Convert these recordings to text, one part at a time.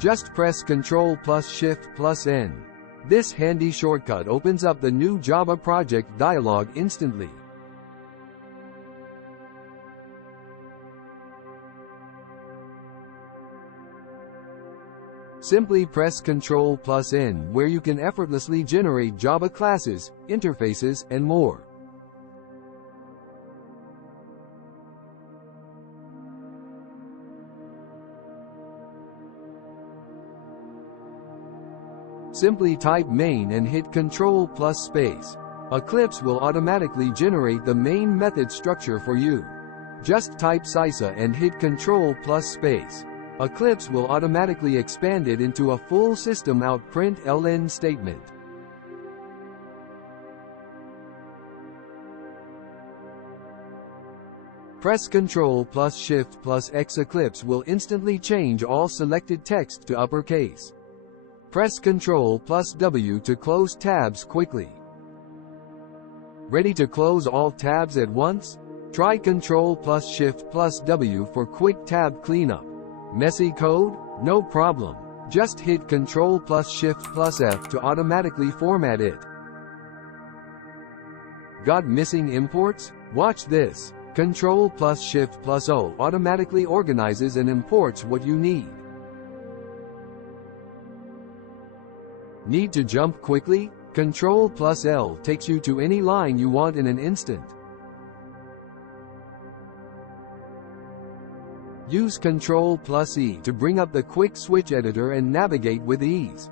Just press Ctrl plus Shift plus N. This handy shortcut opens up the new Java project dialog instantly. Simply press Ctrl plus N where you can effortlessly generate Java classes, interfaces, and more. Simply type main and hit Ctrl plus space. Eclipse will automatically generate the main method structure for you. Just type sisa and hit Ctrl plus space. Eclipse will automatically expand it into a full system out println statement. Press Ctrl plus Shift plus X. Eclipse will instantly change all selected text to uppercase. Press Ctrl plus W to close tabs quickly. Ready to close all tabs at once? Try Ctrl plus Shift plus W for quick tab cleanup. Messy code? No problem. Just hit Ctrl plus Shift plus F to automatically format it. Got missing imports? Watch this. Ctrl plus Shift plus O automatically organizes and imports what you need. Need to jump quickly? Ctrl plus L takes you to any line you want in an instant. Use Ctrl plus E to bring up the quick switch editor and navigate with ease.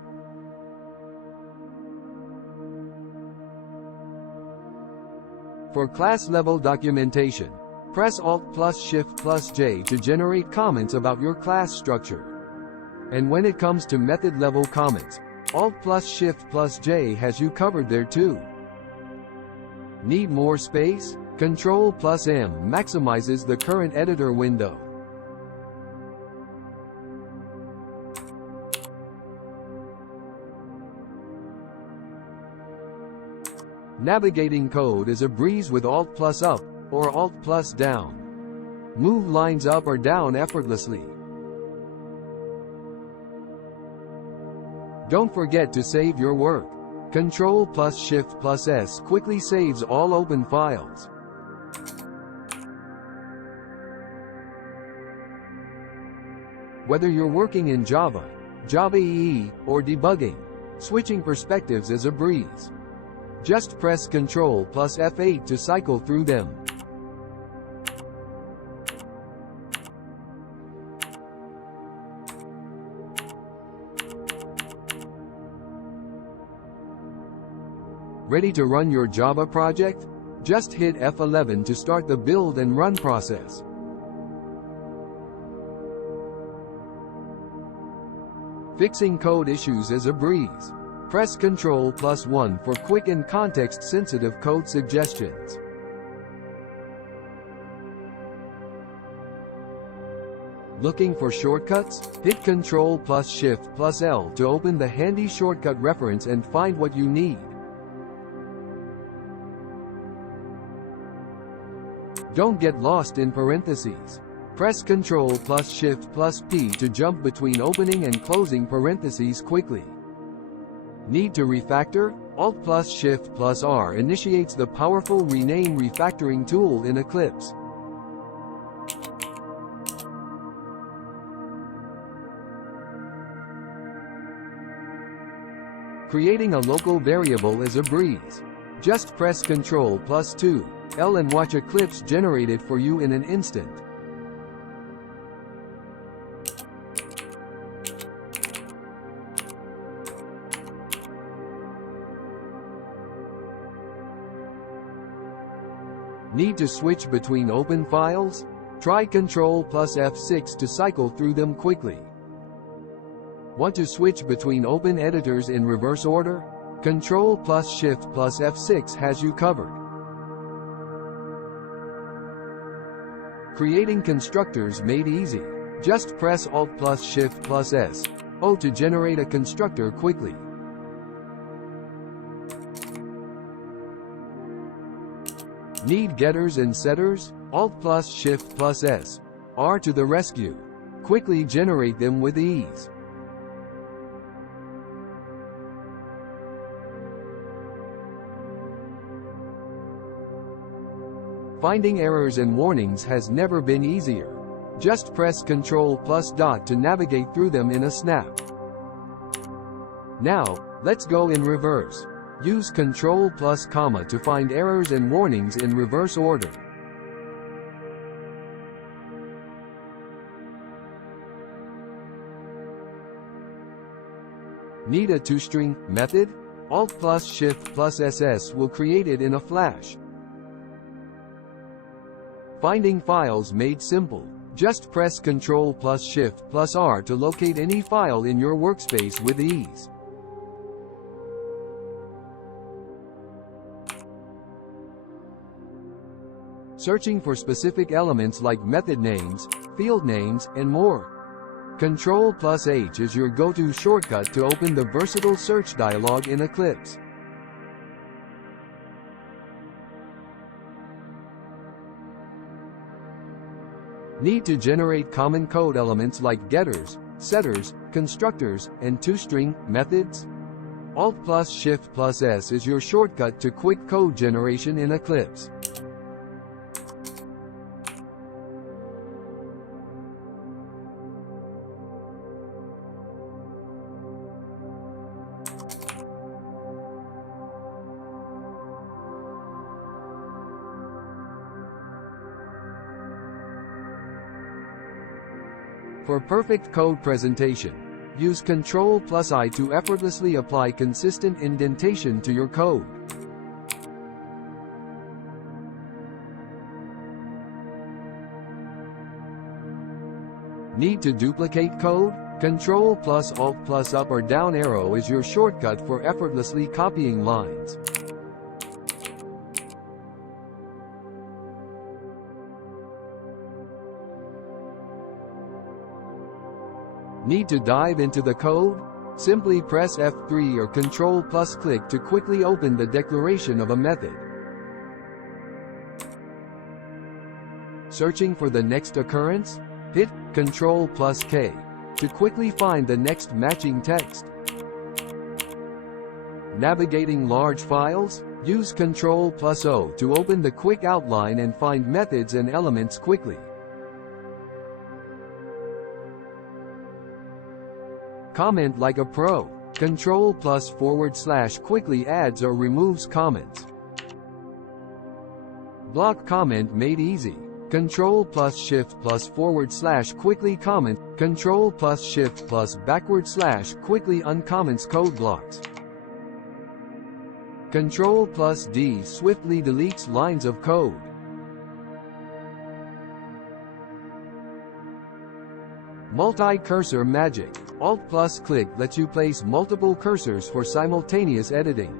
For class-level documentation, press Alt plus Shift plus J to generate comments about your class structure. And when it comes to method-level comments, Alt plus Shift plus J has you covered there too. Need more space? Ctrl plus M maximizes the current editor window. Navigating code is a breeze with Alt plus up, or Alt plus down. Move lines up or down effortlessly. Don't forget to save your work. Ctrl plus Shift plus S quickly saves all open files. Whether you're working in Java, Java EE, or debugging, switching perspectives is a breeze. Just press Ctrl plus F8 to cycle through them. Ready to run your Java project? Just hit F11 to start the build and run process. Fixing code issues is a breeze. Press Ctrl plus 1 for quick and context-sensitive code suggestions. Looking for shortcuts? Hit Ctrl plus Shift plus L to open the handy shortcut reference and find what you need. Don't get lost in parentheses. Press Ctrl plus Shift plus P to jump between opening and closing parentheses quickly. Need to refactor? Alt plus Shift plus R initiates the powerful rename refactoring tool in Eclipse. Creating a local variable is a breeze. Just press Ctrl plus 2, L and watch Eclipse generate it for you in an instant. Need to switch between open files? Try Ctrl plus F6 to cycle through them quickly. Want to switch between open editors in reverse order? Ctrl plus Shift plus F6 has you covered. Creating constructors made easy. Just press Alt plus Shift plus S, O to generate a constructor quickly. Need getters and setters? Alt plus Shift plus S, R to the rescue. Quickly generate them with ease. Finding errors and warnings has never been easier. Just press Ctrl+D to navigate through them in a snap. Now, let's go in reverse. Use Ctrl+, to find errors and warnings in reverse order. Need a toString method? Alt+Shift+SS will create it in a flash. Finding files made simple. Just press Ctrl+Shift+R to locate any file in your workspace with ease. Searching for specific elements like method names, field names, and more. Ctrl+H is your go-to shortcut to open the versatile search dialog in Eclipse. Need to generate common code elements like getters, setters, constructors, and toString methods? Alt+Shift+S is your shortcut to quick code generation in Eclipse. For perfect code presentation, use Ctrl+I to effortlessly apply consistent indentation to your code. Need to duplicate code? Ctrl+Alt+Up or down arrow is your shortcut for effortlessly copying lines. Need to dive into the code? Simply press F3 or Ctrl+click to quickly open the declaration of a method. Searching for the next occurrence? Hit Ctrl+K to quickly find the next matching text. Navigating large files? Use Ctrl+O to open the quick outline and find methods and elements quickly. Comment like a pro. Ctrl+/ quickly adds or removes comments. Block comment made easy. Ctrl+Shift+/ quickly comment. Ctrl+Shift+/ quickly uncomments code blocks. Ctrl+D swiftly deletes lines of code. Multi-cursor magic. Alt+click lets you place multiple cursors for simultaneous editing.